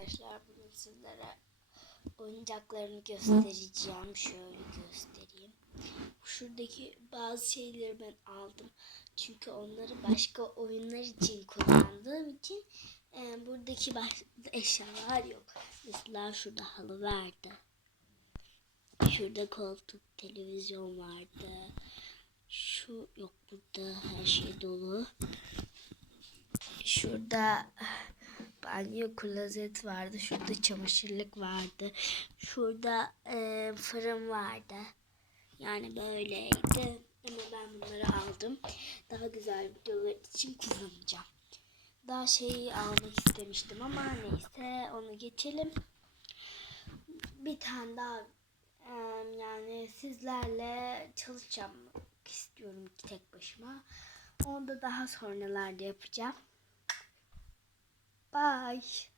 arkadaşlar bugün sizlere oyuncaklarımı göstereceğim. Şöyle göstereyim. Şuradaki bazı şeyleri ben aldım. Çünkü onları başka oyunlar için kullandığım için e, buradaki eşyalar yok. Mesela şurada halı vardı. Şurada koltuk, televizyon vardı. Şu yok burada her şey dolu. Şurada banyo klozet vardı. Şurada çamaşırlık vardı. Şurada e, fırın vardı. Yani böyleydi. Ama ben bunları aldım. Daha güzel videolar için kullanacağım. Daha şeyi almak istemiştim ama neyse onu geçelim. Bir tane daha e, yani sizlerle çalışacağım istiyorum ki tek başıma. Onu da daha sonralarda yapacağım. paz.